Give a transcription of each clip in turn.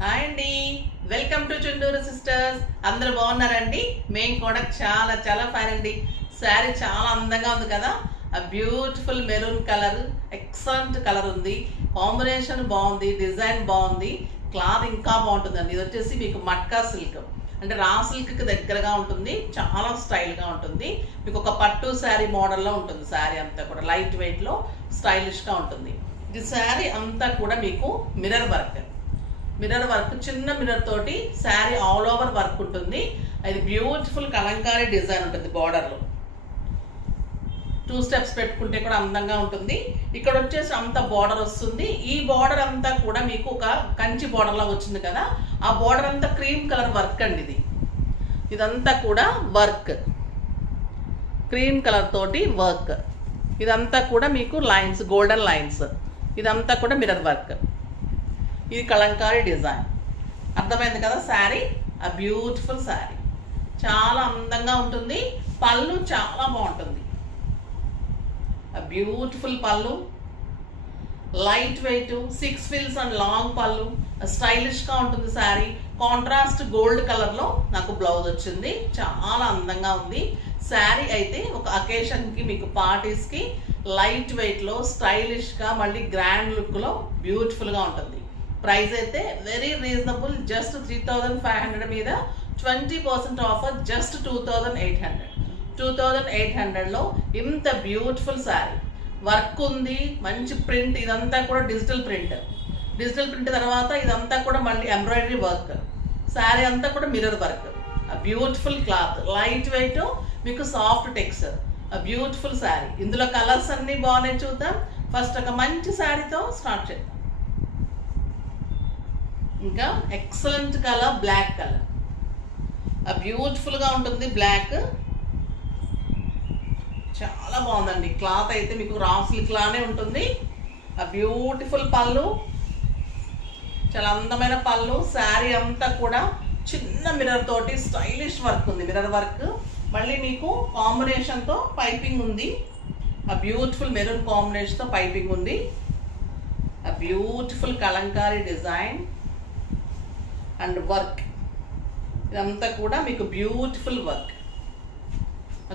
Hi అండి, welcome to Chunduru sisters. అందరూ బాగున్నారండి? మేము కూడా చాలా చాలా ఫైన్ అండి. శారీ చాలా అందంగా ఉంది కదా. ఆ beautiful maroon colour, excellent colour ఉంది. కాంబినేషన్ బాగుంది, డిజైన్ బాగుంది, క్లాత్ ఇంకా బాగుంటుందండి. ఇది వచ్చేసి మీకు మట్కా సిల్క్, అంటే రా సిల్క్కి దగ్గరగా ఉంటుంది, చాలా స్టైల్గా ఉంటుంది. మీకు ఒక పట్టు శారీ మోడల్లో ఉంటుంది. శారీ అంతా కూడా లైట్ వెయిట్లో స్టైలిష్గా ఉంటుంది. ఇది శారీ అంతా కూడా మీకు మిర్రర్ వర్క్, చిన్న మిర్రర్ తోటి శారీ ఆల్ ఓవర్ వర్క్ ఉంటుంది. అది బ్యూటిఫుల్ కలంకారీ డిజైన్ ఉంటుంది. బార్డర్లో 2 స్టెప్స్ పెట్టుకుంటే కూడా అందంగా ఉంటుంది. ఇక్కడ వచ్చేసి అంత బార్డర్ వస్తుంది. ఈ బార్డర్ అంతా కూడా మీకు ఒక కంచి బార్డర్ లాగా వచ్చింది కదా, ఆ బార్డర్ అంతా క్రీమ్ కలర్ వర్క్ అండి. ఇదంతా కూడా వర్క్, క్రీమ్ కలర్ తోటి వర్క్. ఇదంతా కూడా మీకు లైన్స్, గోల్డెన్ లైన్స్. ఇదంతా కూడా మిర్రర్ వర్క్. ఇది కలంకారీ డిజైన్. అర్థమైంది కదా శారీ? ఆ బ్యూటిఫుల్ శారీ చాలా అందంగా ఉంటుంది. పళ్ళు చాలా బాగుంటుంది. ఆ బ్యూటిఫుల్ పళ్ళు, లైట్ వెయిట్, 6 ఫిల్స్ అండ్ లాంగ్ పళ్ళు, స్టైలిష్గా ఉంటుంది శారీ. కాంట్రాస్ట్ గోల్డ్ కలర్లో నాకు బ్లౌజ్ వచ్చింది. చాలా అందంగా ఉంది శారీ. అయితే ఒక అకేషన్కి, మీకు పార్టీస్కి లైట్ వెయిట్లో స్టైలిష్గా, మళ్ళీ గ్రాండ్ లుక్లో బ్యూటిఫుల్గా ఉంటుంది. ప్రైస్ అయితే వెరీ రీజనబుల్, జస్ట్ 3500 మీద 20% ఆఫర్, జస్ట్ 2800. 2800లో ఇంత బ్యూటిఫుల్ శారీ. వర్క్ ఉంది, మంచి ప్రింట్. ఇదంతా కూడా డిజిటల్ ప్రింట్. తర్వాత ఇదంతా కూడా మళ్ళీ ఎంబ్రాయిడరీ వర్క్. శారీ అంతా కూడా మిర్రర్ వర్క్. ఆ బ్యూటిఫుల్ క్లాత్, లైట్ వెయిట్, మీకు సాఫ్ట్ టెక్స్చర్. ఆ బ్యూటిఫుల్ శారీ. ఇందులో కలర్స్ అన్నీ బాగున్నాయి, చూద్దాం. ఫస్ట్ ఒక మంచి శారీతో స్టార్ట్ చేద్దాం. ఇంకా ఎక్సలెంట్ కలర్, బ్లాక్ కలర్. ఆ బ్యూటిఫుల్గా ఉంటుంది. బ్లాక్ చాలా బాగుందండి. క్లాత్ అయితే మీకు రా సిల్క్ లానే ఉంటుంది. ఆ బ్యూటిఫుల్ పళ్ళు, చాలా అందమైన పళ్ళు. శారీ అంతా కూడా చిన్న మిర్రర్ తోటి స్టైలిష్ వర్క్ ఉంది. మిర్రర్ వర్క్, మళ్ళీ మీకు కాంబినేషన్తో పైపింగ్ ఉంది. ఆ బ్యూటిఫుల్ మెరూన్ కాంబినేషన్తో పైపింగ్ ఉంది. ఆ beautiful Kalamkari design and work. ఇదంతా కూడా మీకు బ్యూటిఫుల్ వర్క్.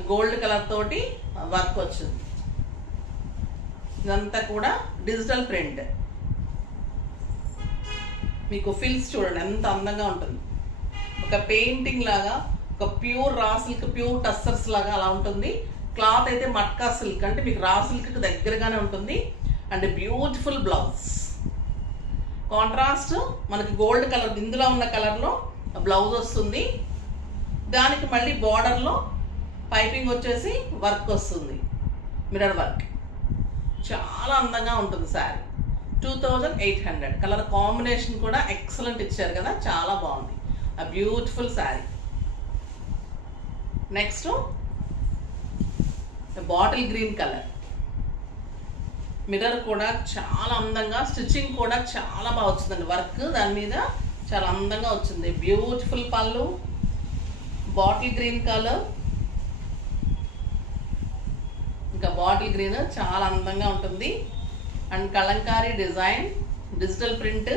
గోల్డ్ కలర్ తోటి వర్క్ వచ్చింది. ఇదంతా కూడా డిజిటల్ ప్రింట్. మీకు ఫిల్స్ చూడండి ఎంత అందంగా ఉంటుంది. ఒక పెయింటింగ్ లాగా, ఒక pure raw silk, pure tussars లాగా అలా ఉంటుంది. క్లాత్ అయితే మట్కా సిల్క్, అంటే మీకు రా సిల్క్కి దగ్గరగానే ఉంటుంది. And beautiful blouse. కాంట్రాస్ట్ మనకి గోల్డ్ కలర్, ఇందులో ఉన్న కలర్లో బ్లౌజ్ వస్తుంది. దానికి మళ్ళీ బార్డర్లో పైపింగ్ వచ్చేసి వర్క్ వస్తుంది, మిర్రర్ వర్క్. చాలా అందంగా ఉంటుంది శారీ. 2800. కలర్ కాంబినేషన్ కూడా ఎక్సలెంట్ ఇచ్చారు కదా, చాలా బాగుంది. ఆ beautiful sari. Next bottle green colour. Mirror కూడా చాలా అందంగా, స్టిచ్చింగ్ కూడా చాలా బాగా వచ్చిందండి. వర్క్ దాని మీద చాలా అందంగా వచ్చింది. బ్యూటిఫుల్ పళ్ళు, బాటిల్ గ్రీన్ కలర్. ఇంకా బాటిల్ గ్రీన్ చాలా అందంగా ఉంటుంది. And Kalamkari design, digital print.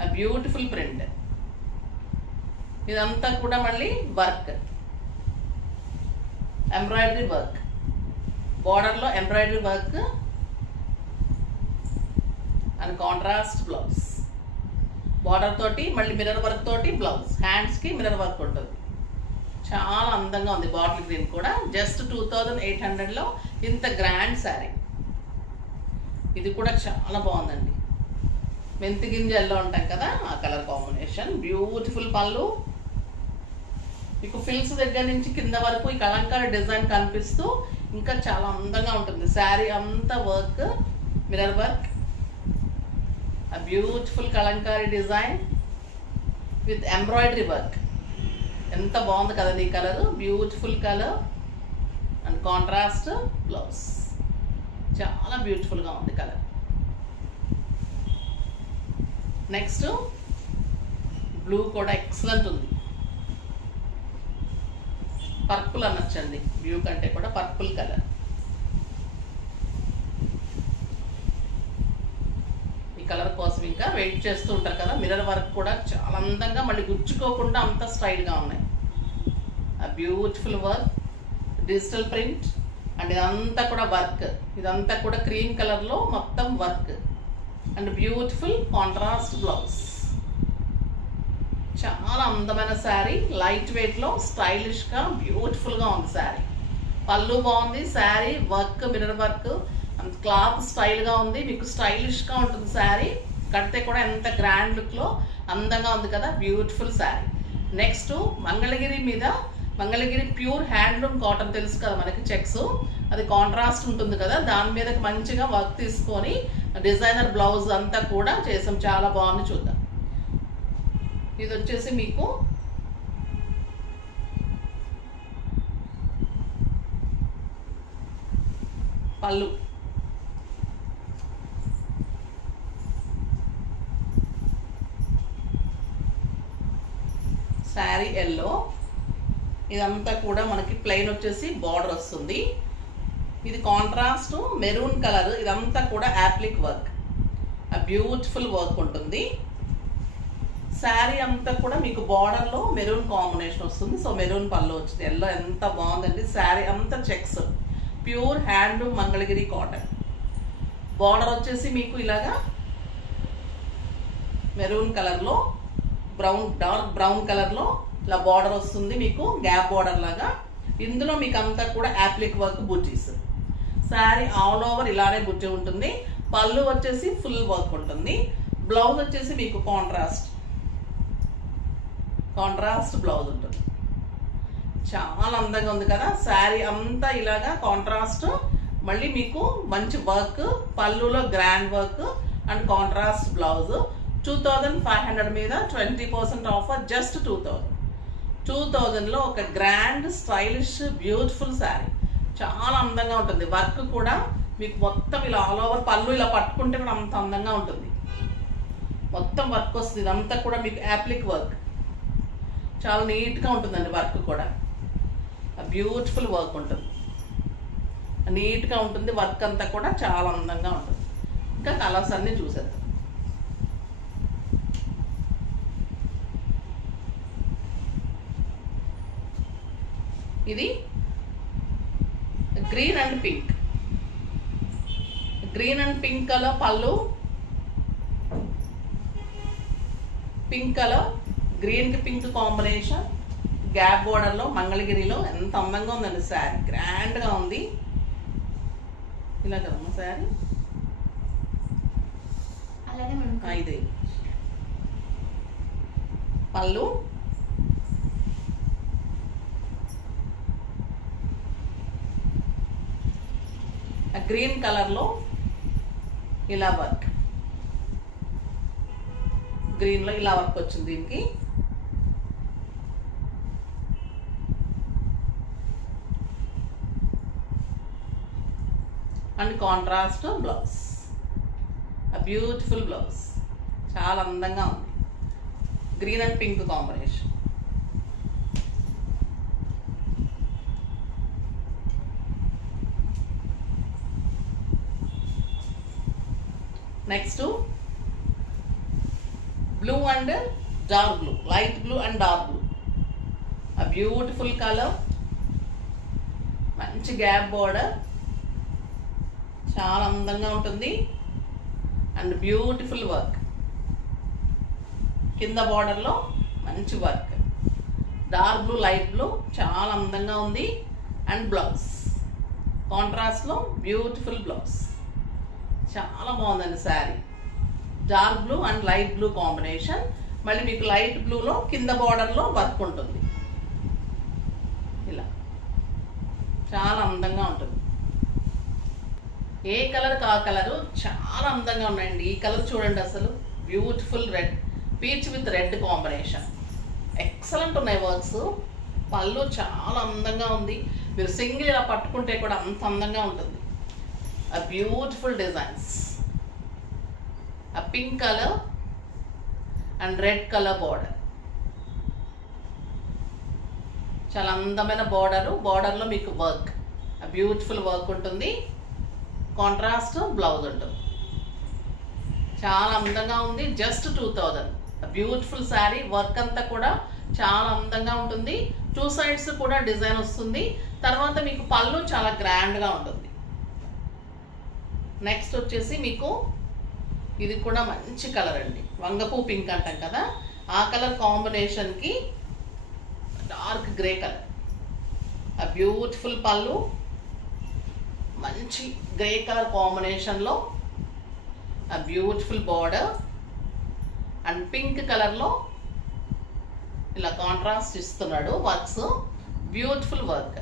ఆ బ్యూటిఫుల్ ప్రింట్. ఇదంతా కూడా మళ్ళీ వర్క్, ఎంబ్రాయిడరీ వర్క్. బార్డర్లో embroidery work and contrast blouse. Border తోటి మళ్ళీ మిర్రర్ వర్క్ తోటి బ్లౌజ్. హ్యాండ్స్కి మిర్రర్ వర్క్ ఉంటుంది. చాలా అందంగా ఉంది. బాటిల్ గ్రీన్ కూడా జస్ట్ 2800లో ఇంత గ్రాండ్ శారీ. ఇది కూడా చాలా బాగుందండి. మెంతి గింజల్లో ఉంటాం కదా, ఆ కలర్ కాంబినేషన్. బ్యూటిఫుల్ పళ్ళు, మీకు ఫిల్స్ దగ్గర నుంచి కింద వరకు ఈ కలంకారీ డిజైన్ కనిపిస్తూ ఇంకా చాలా అందంగా ఉంటుంది. శారీ అంతా వర్క్, మిర్రర్ వర్క్. ఆ beautiful Kalamkari design with embroidery work. ఎంత బాగుంది కదండి ఈ colour. Beautiful colour and contrast blouse. చాలా బ్యూటిఫుల్గా ఉంది కలర్. నెక్స్ట్ బ్లూ కూడా ఎక్సలెంట్ ఉంది. పర్పుల్ అనొచ్చండి, బ్లూ కంటే కూడా పర్పుల్ కలర్. ఈ కలర్ కోసం ఇంకా వెయిట్ చేస్తూ ఉంటారు కదా. మిర్రర్ వర్క్ కూడా చాలా అందంగా, మళ్ళీ గుచ్చుకోకుండా అంత స్టైల్గా ఉన్నాయి. ఆ beautiful work, digital print and ఇదంతా కూడా వర్క్, ఇదంతా కూడా క్రీమ్ కలర్లో మొత్తం work and beautiful contrast blouse. చాలా అందమైన శారీ, లైట్ వెయిట్లో స్టైలిష్గా బ్యూటిఫుల్గా ఉంది శారీ. పళ్ళు బాగుంది, sari work, mirror work, cloth స్టైల్గా ఉంది, మీకు స్టైలిష్గా ఉంటుంది శారీ. కడితే కూడా ఎంత గ్రాండ్ లుక్లో అందంగా ఉంది కదా, బ్యూటిఫుల్ శారీ. నెక్స్ట్ మంగళగిరి మీద, మంగళగిరి ప్యూర్ హ్యాండ్లూమ్ కాటన్ తెలుసు కదా మనకి, చెక్స్, అది కాంట్రాస్ట్ ఉంటుంది కదా, దాని మీద మంచిగా వర్క్ తీసుకొని డిజైనర్ బ్లౌజ్ అంతా కూడా చేసాం, చాలా బాగుంది. చూద్దాం. ఇది వచ్చేసి మీకు పళ్ళు, శారీ ఎల్లో, ఇదంతా కూడా మనకి ప్లెయిన్ వచ్చేసి బార్డర్ వస్తుంది. ఇది కాంట్రాస్ట్ మెరూన్ కలర్, ఇదంతా కూడా యాప్లిక్ వర్క్, ఆ బ్యూటిఫుల్ వర్క్ ఉంటుంది. శారీ అంతా కూడా మీకు బార్డర్లో మెరూన్ కాంబినేషన్ వస్తుంది. సో మెరూన్ పళ్ళు వచ్చింది, ఎల్లో ఎంత బాగుందండి. శారీ అంతా checks, pure handloom Mangalagiri cotton. Border వచ్చేసి మీకు ఇలాగా మెరూన్ కలర్లో, బ్రౌన్, డార్క్ బ్రౌన్ కలర్లో ఇలా బార్డర్ వస్తుంది మీకు, గ్యాప్ బార్డర్ లాగా. ఇందులో మీకు అంతా కూడా యాప్లిక్ వర్క్ బుటీస్. శారీ ఆల్ ఓవర్ ఇలానే బుట్టి ఉంటుంది. పళ్ళు వచ్చేసి ఫుల్ వర్క్ ఉంటుంది. బ్లౌజ్ వచ్చేసి మీకు కాంట్రాస్ట్ బ్లౌజ్ ఉంటుంది. చాలా అందంగా ఉంది కదా శారీ అంతా ఇలాగా కాంట్రాస్ట్. మళ్ళీ మీకు మంచి వర్క్, పళ్ళులో grand work and contrast blouse. 2500 మీద 20% ఆఫర్, జస్ట్ 2000లో ఒక గ్రాండ్ స్టైలిష్ బ్యూటిఫుల్ శారీ. చాలా అందంగా ఉంటుంది. వర్క్ కూడా మీకు మొత్తం ఇలా ఆల్ ఓవర్, పళ్ళు ఇలా పట్టుకుంటే కూడా అంత అందంగా ఉంటుంది. మొత్తం వర్క్ వస్తుంది. ఇదంతా కూడా మీకు యాప్లిక్ వర్క్, చాలా నీట్గా ఉంటుందండి. వర్క్ కూడా బ్యూటిఫుల్ వర్క్ ఉంటుంది, నీట్గా ఉంటుంది. వర్క్ అంతా కూడా చాలా అందంగా ఉంటుంది. ఇంకా కలర్స్ అన్నీ చూసేద్దాం. ఇది green and pink, green and pink colour పళ్ళు, పింక్ కలర్, గ్రీన్ కి పింక్ కాంబినేషన్, గ్యాప్ బోర్డర్ లో మంగళగిరిలో. ఎంత అందంగా ఉందండి శారీ, గ్రాండ్ గా ఉంది. ఇలా కదమ్మా శారీ, ఇది పళ్ళు, గ్రీన్ కలర్ లో ఇలా వర్క్, గ్రీన్ లో ఇలా వర్క్ వచ్చింది దీనికి. And contrast blouse, beautiful blouse, చాలా అందంగా ఉంది. Green and pink combination. Next blue and dark blue, light blue and dark blue, ఆ బ్యూటిఫుల్ కలర్, మంచి గ్యాప్ బోర్డర్, చాలా అందంగా ఉంటుంది. అండ్ బ్యూటిఫుల్ వర్క్, కింద బార్డర్లో మంచి work, dark blue light blue, చాలా అందంగా ఉంది. అండ్ బ్లౌజ్ కాంట్రాస్ట్లో బ్యూటిఫుల్ బ్లౌజ్, చాలా బాగుందండి sari. Dark blue and light blue combination. మళ్ళీ మీకు లైట్ బ్లూలో కింద బార్డర్లో వర్క్ ఉంటుంది. ఇలా చాలా అందంగా ఉంటుంది. ఏ కలర్ కా కలరు చాలా అందంగా ఉన్నాయండి. ఈ కలర్ చూడండి, అసలు beautiful red, peach with red combination, excellent ఉన్నాయి వర్క్స్. పళ్ళు చాలా అందంగా ఉంది. మీరు సింగిల్ ఇలా పట్టుకుంటే కూడా అంత అందంగా ఉంటుంది. ఆ బ్యూటిఫుల్ డిజైన్స్, ఆ pink colour and red colour border, చాలా అందమైన బార్డరు. బార్డర్లో మీకు వర్క్, ఆ బ్యూటిఫుల్ వర్క్ ఉంటుంది. కాంట్రాస్ట్ బ్లౌజ్ ఉంటుంది. చాలా అందంగా ఉంది. జస్ట్ 2000. బ్యూటిఫుల్ శారీ. వర్క్ అంతా కూడా చాలా అందంగా ఉంటుంది. 2 సైడ్స్ కూడా డిజైన్ వస్తుంది. తర్వాత మీకు పళ్ళు చాలా గ్రాండ్గా ఉంటుంది. నెక్స్ట్ వచ్చేసి మీకు ఇది కూడా మంచి కలర్ అండి. వంగపూ పింక్ అంటాం కదా, ఆ కలర్ కాంబినేషన్కి డార్క్ గ్రే కలర్. ఆ బ్యూటిఫుల్ పళ్ళు, మంచి గ్రే కలర్ కాంబినేషన్లో ఆ బ్యూటిఫుల్ బార్డర్ అండ్ పింక్ కలర్లో ఇలా కాంట్రాస్ట్ ఇస్తున్నాడు. వర్క్స్ బ్యూటిఫుల్ వర్క్,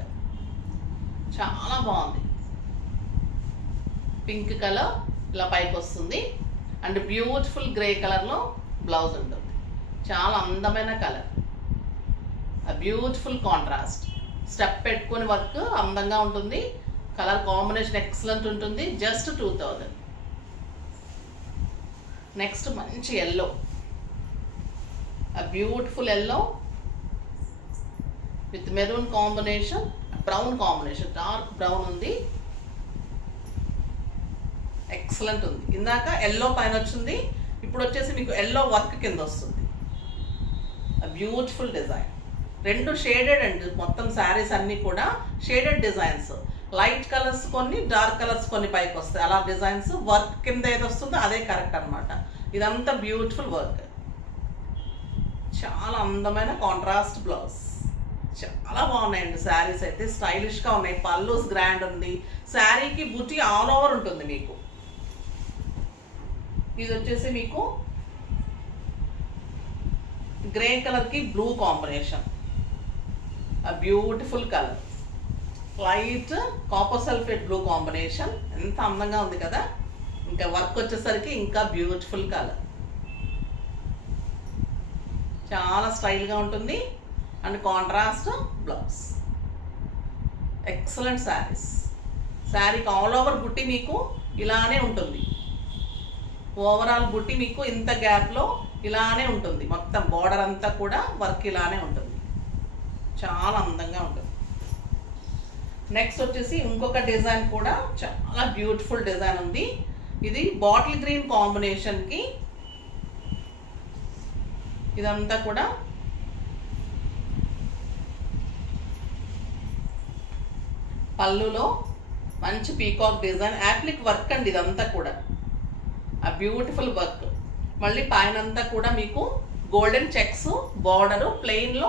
చాలా బాగుంది. పింక్ కలర్ ఇలా పైకి వస్తుంది అండ్ బ్యూటిఫుల్ గ్రే కలర్లో బ్లౌజ్ ఉంటుంది. చాలా అందమైన కలర్, ఆ బ్యూటిఫుల్ కాంట్రాస్ట్. స్టెప్ పెట్టుకుని వర్క్ అందంగా ఉంటుంది. కలర్ కాంబినేషన్ ఎక్సలెంట్ ఉంటుంది. జస్ట్ 2000. నెక్స్ట్ మంచి ఎల్లో, ఆ beautiful yellow with maroon combination, brown combination, dark brown ఉంది. ఎక్సలెంట్ ఉంది. ఇందాక ఎల్లో పైన వచ్చింది, ఇప్పుడు వచ్చేసి మీకు ఎల్లో వర్క్ కింద వస్తుంది. Beautiful design. 2 షేడెడ్ అండి. మొత్తం శారీస్ అన్నీ కూడా షేడెడ్ డిజైన్స్. లైట్ కలర్స్ కొన్ని, డార్క్ కలర్స్ కొన్ని పైకి వస్తాయి. అలా డిజైన్స్. వర్క్ కింద ఏది వస్తుందో అదే కరెక్ట్ అనమాట. ఇదంతా బ్యూటిఫుల్ వర్క్. చాలా అందమైన కాంట్రాస్ట్ బ్లౌజ్. చాలా బాగున్నాయండి శారీస్ అయితే. స్టైలిష్గా ఉన్నాయి. పల్లూస్ గ్రాండ్ ఉంది. శారీకి బుటీ ఆల్ ఓవర్ ఉంటుంది మీకు. ఇది వచ్చేసి మీకు గ్రే కలర్కి బ్లూ కాంబినేషన్. ఆ beautiful colour, light copper sulphate blue combination. ఎంత అందంగా ఉంది కదా. ఇంకా వర్క్ వచ్చేసరికి ఇంకా బ్యూటిఫుల్ కలర్. చాలా స్టైల్గా ఉంటుంది and contrast blouse. Excellent saris. శారీకి ఆల్ ఓవర్ బుట్టి మీకు ఇలానే ఉంటుంది. ఓవరాల్ బుట్టి మీకు ఇంత గ్యాప్లో ఇలానే ఉంటుంది. మొత్తం బార్డర్ అంతా కూడా వర్క్ ఇలానే ఉంటుంది. చాలా అందంగా ఉంటుంది. నెక్స్ట్ వచ్చేసి ఇంకొక డిజైన్ కూడా చాలా బ్యూటిఫుల్ డిజైన్ ఉంది. ఇది బాటిల్ గ్రీన్ కాంబినేషన్కి ఇదంతా కూడా పళ్ళులో మంచి పీకాక్ డిజైన్, యాప్లిక్ వర్క్ అండి ఇదంతా కూడా. ఆ బ్యూటిఫుల్ వర్క్. మళ్ళీ పైన అంతా కూడా మీకు గోల్డెన్ చెక్స్ బార్డరు, ప్లెయిన్లో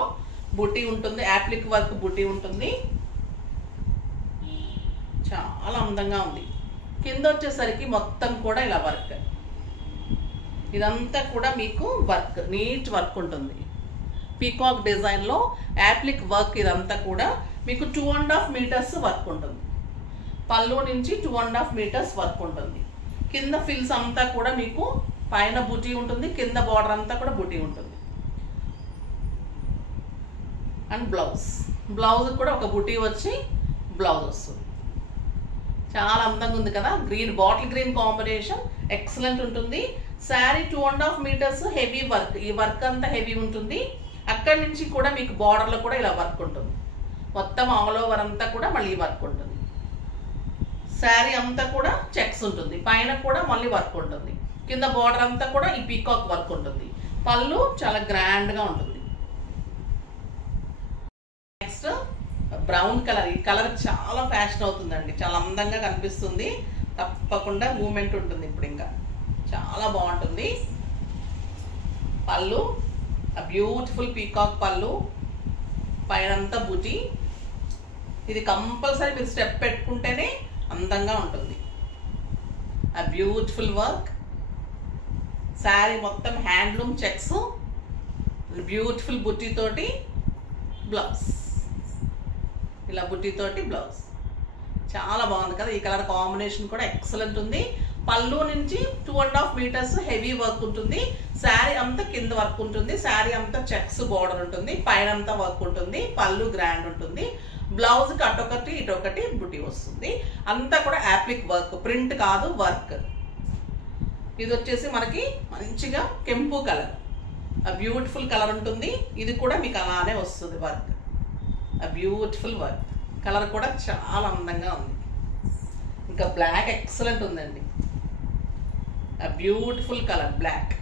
బుటీ ఉంటుంది. యాప్లిక్ వర్క్ బుటీ ఉంటుంది. చాలా అందంగా ఉంది. కింద వచ్చేసరికి మొత్తం కూడా ఇలా వర్క్. ఇదంతా కూడా మీకు వర్క్, నీట్ వర్క్ ఉంటుంది. పీకాక్ డిజైన్లో యాప్లిక్ వర్క్. ఇదంతా కూడా మీకు 2.5 మీటర్స్ వర్క్ ఉంటుంది. పళ్ళు నుంచి 2.5 మీటర్స్ వర్క్ ఉంటుంది. కింద ఫిల్స్ అంతా కూడా మీకు పైన బుటీ ఉంటుంది, కింద బార్డర్ అంతా కూడా బుటీ ఉంటుంది. అండ్ బ్లౌజ్ కూడా ఒక బుటీ వచ్చి బ్లౌజ్ వస్తుంది. చాలా అందంగా ఉంది కదా. Green, bottle green combination excellent ఉంటుంది. Sari 2.5 metres heavy work. ఈ వర్క్ అంతా హెవీ ఉంటుంది. అక్కడి నుంచి కూడా మీకు బార్డర్లో కూడా ఇలా వర్క్ ఉంటుంది. మొత్తం ఆల్ ఓవర్ అంతా కూడా మళ్ళీ వర్క్ ఉంటుంది. శారీ అంతా కూడా చెక్స్ ఉంటుంది. పైన కూడా మళ్ళీ వర్క్ ఉంటుంది. కింద బార్డర్ అంతా కూడా ఈ పీకాక్ వర్క్ ఉంటుంది. పళ్ళు చాలా గ్రాండ్గా ఉంటుంది. Next brown colour. ఈ కలర్ చాలా ఫ్యాషన్ అవుతుందండి. చాలా అందంగా కనిపిస్తుంది. తప్పకుండా మూమెంట్ ఉంటుంది ఇప్పుడు. ఇంకా చాలా బాగుంటుంది. పళ్ళు ఆ బ్యూటిఫుల్ పీకాక్ పళ్ళు, పైనంతా బుటీ. ఇది కంపల్సరీ మీరు స్టెప్ పెట్టుకుంటేనే అందంగా ఉంటుంది. ఆ బ్యూటిఫుల్ వర్క్. శారీ మొత్తం హ్యాండ్లూమ్ చెక్స్, బ్యూటిఫుల్ బుట్టీతోటి బ్లౌజ్. ఇలా బుట్టీతోటి బ్లౌజ్. చాలా బాగుంది కదా. ఈ కలర్ కాంబినేషన్ కూడా ఎక్సలెంట్ ఉంది. పళ్ళు నుంచి 2.5 మీటర్స్ హెవీ వర్క్ ఉంటుంది. శారీ అంతా కింద వర్క్ ఉంటుంది. శారీ అంతా చెక్స్ బార్డర్ ఉంటుంది. పైన అంతా వర్క్ ఉంటుంది. పళ్ళు గ్రాండ్ ఉంటుంది. బ్లౌజ్కి అటొకటి ఇటొకటి బుటీ వస్తుంది. అంతా కూడా యాప్లిక్ వర్క్, ప్రింట్ కాదు, వర్క్. ఇది వచ్చేసి మనకి మంచిగా కెంపు కలర్, ఆ బ్యూటిఫుల్ కలర్ ఉంటుంది. ఇది కూడా మీకు అలానే వస్తుంది వర్క్. ఆ బ్యూటిఫుల్ వర్క్. కలర్ కూడా చాలా అందంగా ఉంది. ఇంకా బ్లాక్ ఎక్సలెంట్ ఉందండి. ఆ బ్యూటిఫుల్ కలర్ బ్లాక్,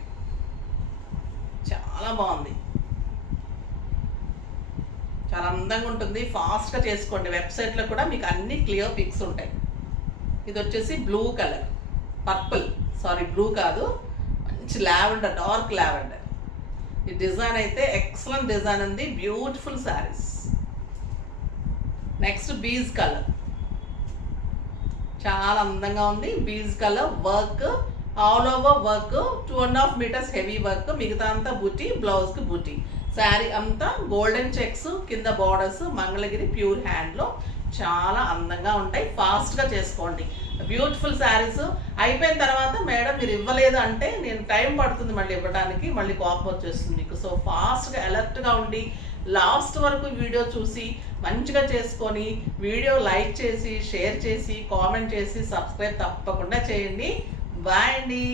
చాలా బాగుంది, చాలా అందంగా ఉంటుంది. ఫాస్ట్గా చేసుకోండి. వెబ్సైట్లో కూడా మీకు అన్ని క్లియర్ పిక్స్ ఉంటాయి. ఇది వచ్చేసి blue colour, purple, sorry blue కాదు, మంచి లావెండర్, డార్క్ లావెండర్. ఈ డిజైన్ అయితే ఎక్సలెంట్ డిజైన్ ఉంది, beautiful saris. Next beige colour, చాలా అందంగా ఉంది. Beige colour work, all over work, 2.5 meters heavy work, మిగతా అంతా బూటీ, బ్లౌజ్కి బూటీ. శారీ అంతా గోల్డెన్ చెక్స్, కింద బార్డర్స్, మంగళగిరి ప్యూర్ హ్యాండ్లో చాలా అందంగా ఉంటాయి. ఫాస్ట్గా చేసుకోండి. బ్యూటిఫుల్ శారీస్. అయిపోయిన తర్వాత మేడం మీరు ఇవ్వలేదు అంటే నేను టైం పడుతుంది మళ్ళీ ఇవ్వడానికి, మళ్ళీ కోపం వచ్చేస్తుంది మీకు. సో ఫాస్ట్గా అలర్ట్గా ఉండి లాస్ట్ వరకు వీడియో చూసి మంచిగా చేసుకొని వీడియో లైక్ చేసి, షేర్ చేసి, కామెంట్ చేసి, సబ్స్క్రైబ్ తప్పకుండా చేయండి. బాయ్ అండి.